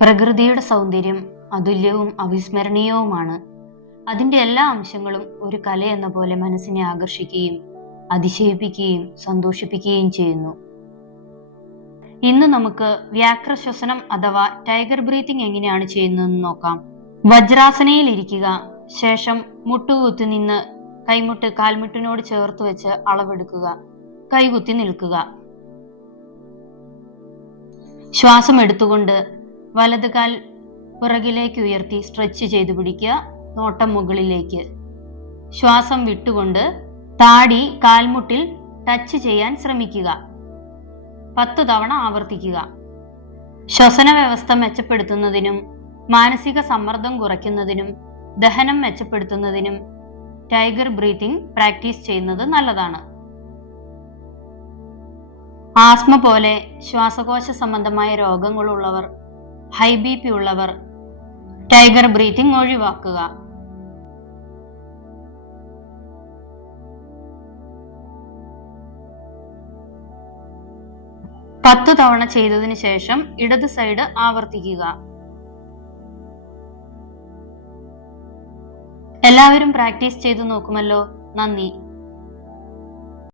പ്രകൃതിയുടെ സൗന്ദര്യം അതുല്യവും അവിസ്മരണീയവുമാണ്. അതിന്റെ എല്ലാ അംശങ്ങളും ഒരു കല എന്ന പോലെ മനസ്സിനെ ആകർഷിക്കുകയും അതിശയിപ്പിക്കുകയും സന്തോഷിപ്പിക്കുകയും ചെയ്യുന്നു. ഇന്ന് നമുക്ക് വ്യാക്ര ശ്വസനം അഥവാ ടൈഗർ ബ്രീത്തിങ് എങ്ങനെയാണ് ചെയ്യുന്നതെന്ന് നോക്കാം. വജ്രാസനയിൽ ഇരിക്കുക ശേഷം മുട്ടുകുത്തി നിന്ന് കൈമുട്ട് കാൽമുട്ടിനോട് ചേർത്ത് വെച്ച് അളവെടുക്കുക കൈകുത്തി നിൽക്കുക. ശ്വാസം എടുത്തുകൊണ്ട് വലത് കാൽ പിറകിലേക്ക് ഉയർത്തി സ്ട്രെച്ച് ചെയ്തു പിടിക്കുക. നോട്ടം മുകളിലേക്ക്. ശ്വാസം വിട്ടുകൊണ്ട് താടി കാൽമുട്ടിൽ ടച്ച് ചെയ്യാൻ ശ്രമിക്കുക. പത്തു തവണ ആവർത്തിക്കുക. ശ്വസന വ്യവസ്ഥ മെച്ചപ്പെടുത്തുന്നതിനും മാനസിക സമ്മർദ്ദം കുറയ്ക്കുന്നതിനും ദഹനം മെച്ചപ്പെടുത്തുന്നതിനും ടൈഗർ ബ്രീത്തിങ് പ്രാക്ടീസ് ചെയ്യുന്നത് നല്ലതാണ്. ആസ്മ പോലെ ശ്വാസകോശ സംബന്ധമായ രോഗങ്ങളുള്ളവർ ഹൈ ബി പി ഉള്ളവർ. ടൈഗർ ബ്രീത്തിങ് ഒഴിവാക്കുക. പത്ത് തവണ ചെയ്തതിന് ശേഷം ഇടത് സൈഡ് ആവർത്തിക്കുക. എല്ലാവരും പ്രാക്ടീസ് ചെയ്തു നോക്കുമല്ലോ. നന്ദി.